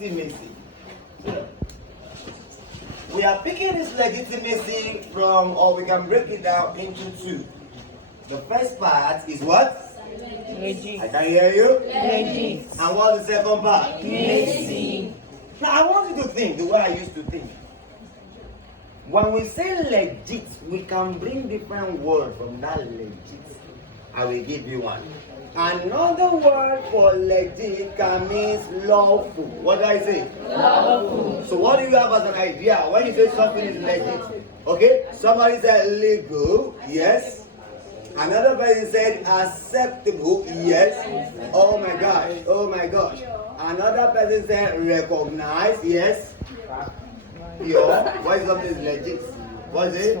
legitimacy. We are picking this legitimacy from, or we can break it down into two. The first part is what? Legit. I can hear you. Legit. And what's the second part? Mercy. Now I want you to think the way I used to think. When we say legit, we can bring different words from that legit. I will give you one. Another word for legit can mean lawful. What do I say? Lawful. So what do you have as an idea when you say something is legit? Okay, somebody said legal, yes. Another person said acceptable, yes. Oh my gosh, oh my gosh. Another person said recognized, yes. Yo, why is something legit? What's it?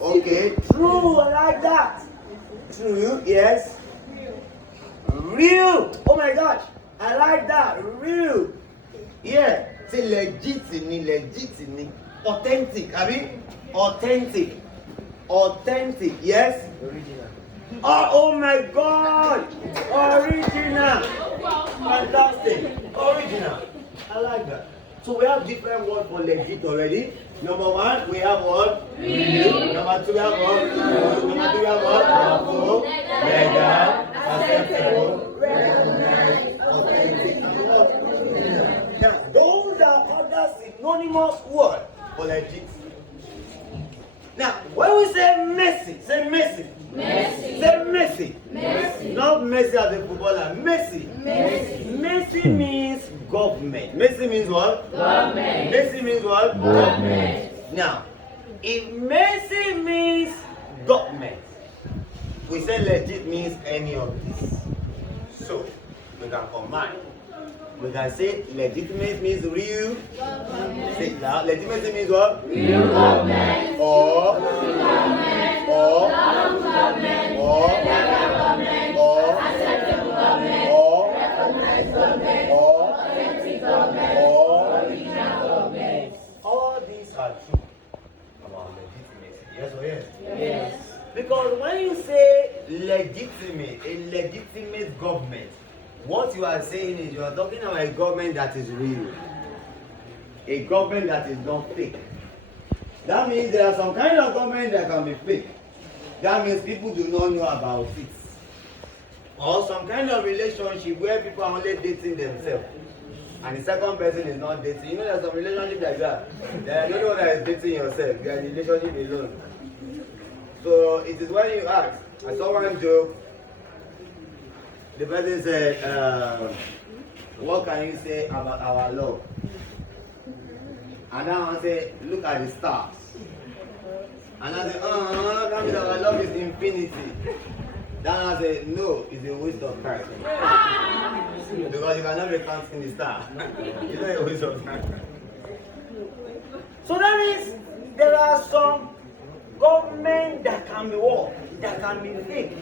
Okay, true, I like that. True, yes. Real, oh my gosh, I like that. Real, yeah. Say legitimate, authentic. I mean, authentic, yes. Original. Oh my God, original, fantastic, original. I like that. So we have different words for legit already. Number one, we have what? Real. Number two, we have what? Number three, we have what? Lawful, legal, acceptable, recognized, authentic, and what? Original. Now, those are other synonymous words for legit. Now, when we say Messi, say Messi. Mercy. Say Messi. Mercy. Not Messi as a footballer. Messi. Mercy. Messi means government. Messi means what? Government. Messi means what? Government. Now, if Messi means government, we say legit means any of this. So, we can combine. We can say legitimate means real. Say it loud. Legitimacy means what? Real government. Or Government. or Government. or Government. or Acceptable government. or Recognized government. or Authentic government. or Original government. all these are true about legitimacy. Yes or yes? Yes. Because when you say legitimate, a legitimate government, what you are saying is you are talking about a government that is real. A government that is not fake. That means there are some kind of government that can be fake. That means people do not know about it. Or some kind of relationship where people are only dating themselves. And the second person is not dating. You know there's some relationship like that. You don't know that is dating yourself. You are in a relationship alone. So it is when you ask. I saw one joke. The person said, what can you say about our love? And then I said, look at the stars. And I said, that means our love is infinity. Then I said, no, it's a waste of time. Because you cannot be counting the stars. It's not a waste of time. So that means there are some government that can be what? That can be fake.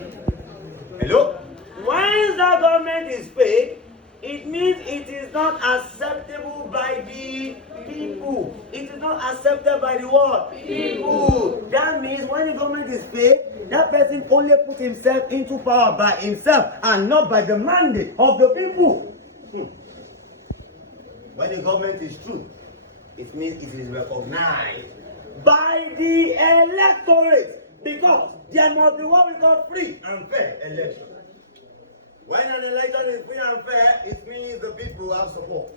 Hello? Once that government is fake, it means it is not acceptable by the people. It is not accepted by the what? People. That means when the government is fake, that person only put himself into power by himself and not by the mandate of the people. When the government is true, it means it is recognized by the electorate, because there must be what we call free and fair election. When an election is free and fair, it means the people have support.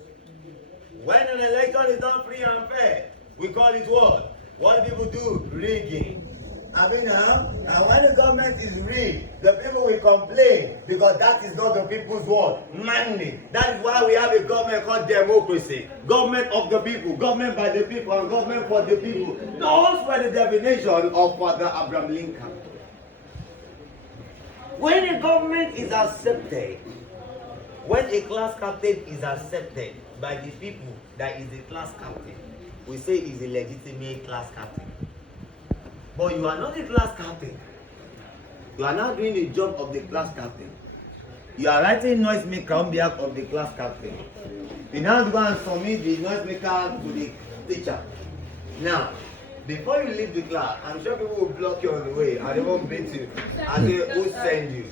When an election is not free and fair, we call it what? What do people do? Rigging. I mean, and when the government is rigged, the people will complain because that is not the people's what? Mandate. That is why we have a government called democracy. Government of the people, government by the people, and government for the people. Those were the definition of Father Abraham Lincoln. When a government is accepted, when a class captain is accepted by the people that is a class captain, we say is a legitimate class captain. But you are not a class captain. You are not doing the job of the class captain. You are writing noisemaker on behalf of the class captain. You now go and submit the noisemaker to the teacher. Now, before you leave the class, I'm sure people will block you on the way and they won't beat you. And say, who sent you?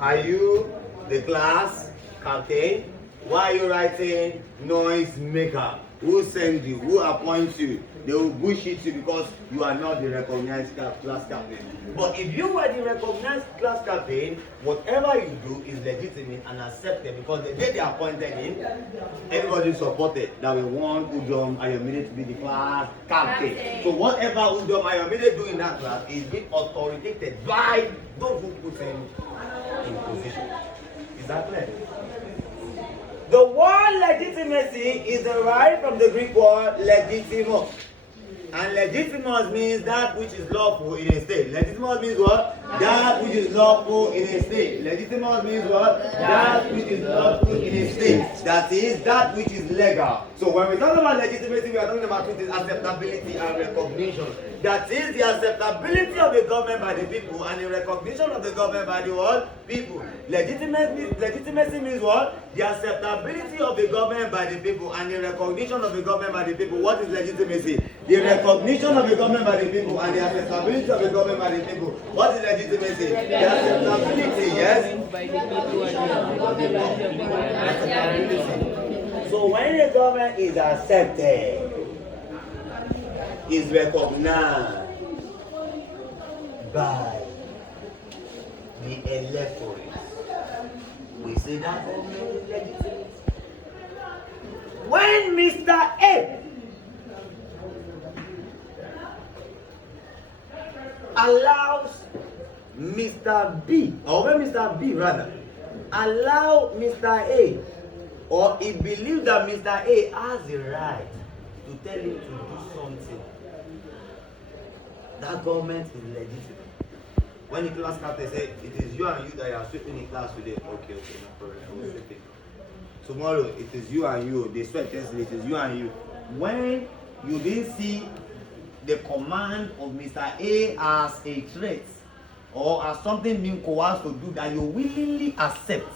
Are you the class captain? Why are you writing noise maker? Who sends you? Who appoints you? They will bullshit you because you are not the recognized class captain. But if you were the recognized class captain, whatever you do is legitimate and accepted because the day they appointed him, everybody supported that we want Udom Ayomide to be the class captain. So whatever Udom Ayomide do in that class is being authoritated by those who put him in position. Is that clear? The word legitimacy is derived from the Greek word legitimos. And legitimos means that which is lawful in a state. Legitimos means what? That which is lawful in a state. Legitimos means what? That which is lawful in a state. That is, that which is legal. So when we talk about legitimacy, we are talking about it is acceptability and recognition. That is the acceptability of the government by the people and the recognition of the government by the what? People. Legitimacy means what? The acceptability of the government by the people and the recognition of the government by the people. What is legitimacy? The recognition of the government by the people and the acceptability of the government by the people. What is legitimacy? The acceptability, yes? By the people and So when the government is accepted, is recognized by the electorate, we say that government is legitimate. When Mr. A allows Mr. B, or when Mr. B rather, allow Mr. A, or he believes that Mr. A has the right to tell him to do something, that government is legitimate. When the class captain say, it is you and you that are sweeping the class today, okay, no problem, I will sweep it. Tomorrow, it is you and you, they sweat yesterday, it is you and you. When you didn't see the command of Mr. A as a threat or as something being coerced to do that you willingly accept,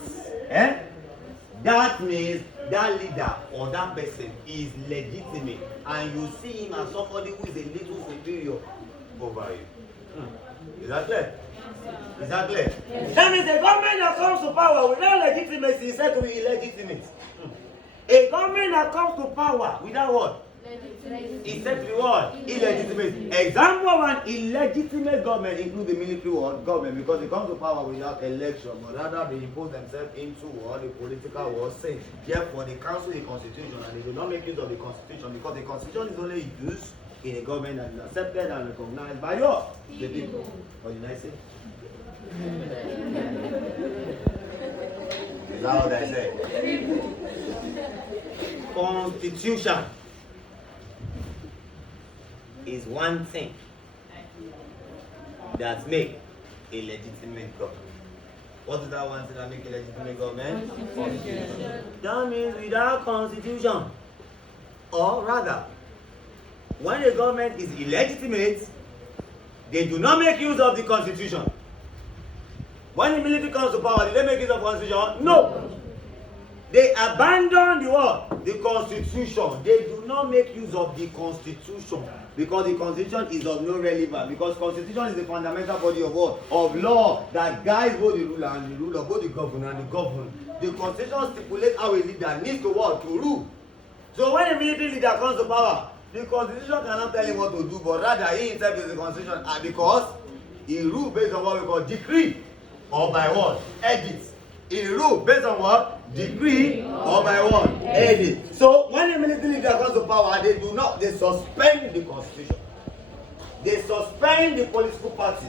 that means that leader or that person is legitimate and you see him as somebody who is a little superior over you. Is that clear? Is that clear? Yes. That means a government that comes to power without legitimacy is said to be illegitimate. A government that comes to power without what? Is said to be what? Illegitimate. Example of an illegitimate government include the military government because they come to power without election, but rather they impose themselves into what the political war saying. Therefore, they cancel the constitution and they do not make use of the constitution because the constitution is only used in a government that is accepted and recognized by what? The people. What did I say? Is that what I said? Constitution is one thing that make a legitimate government. What is that one thing that make a legitimate government? Constitution. That means without constitution, or rather, when a government is illegitimate, they do not make use of the constitution. When the military comes to power, do they make use of the constitution? No. They abandon the what? The constitution. They do not make use of the constitution because the constitution is of no relevance. Because constitution is the fundamental body of what? Of law that guides both the ruler and the ruler, both the governor and the governed. The constitution stipulates how a leader needs to what? To rule. So when a military leader comes to power, the constitution cannot tell him what to do, but rather he himself is the constitution, and because he rules based on what we call decree, or by what? Edit. He rules based on what? Decree, or by what? Edit. So when a military leader comes to power, they suspend the constitution. They suspend the political party.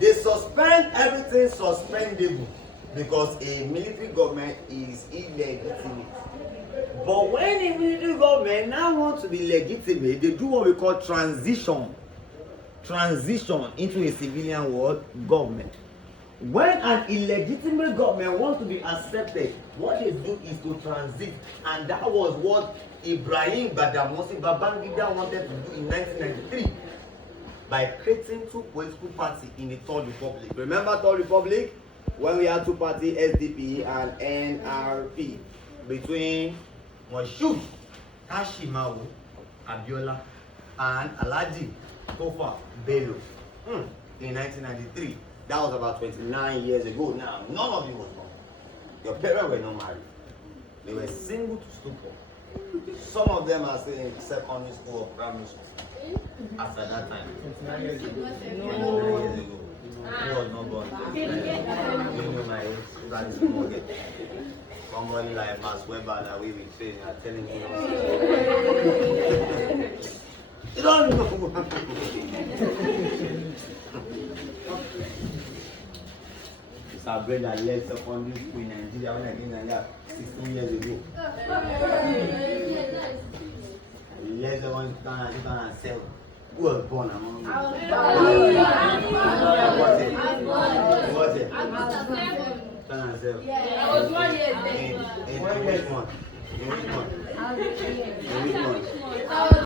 They suspend everything suspendable because a military government is illegitimate. But when a military government now wants to be legitimate, they do what we call transition into a civilian world government. When an illegitimate government wants to be accepted, what they do is to transit, and that was what Ibrahim Badamasi Babangida wanted to do in 1993 by creating two political parties in the Third Republic. Remember Third Republic? When we had two parties, SDP and NRP, between Moshood Kashimawo Abiola and Alhaji Tofa Bello in 1993. That was about 29 years ago now. None of you was born. Your parents were not married. They were single to stupor. Some of them are still in secondary school or primary school. After that time. 29 years ago. 29 years ago. Who was not born? You know my age. That is small. Somebody like Max Weber that we will train are telling me. You don't know. It's our brother that left secondary school in Nigeria when I came to Nigeria 16 years ago. He left secondary school in 2007. Who was born among them? What it? 2007. I was 1 year then. In which month? In which month? In which month?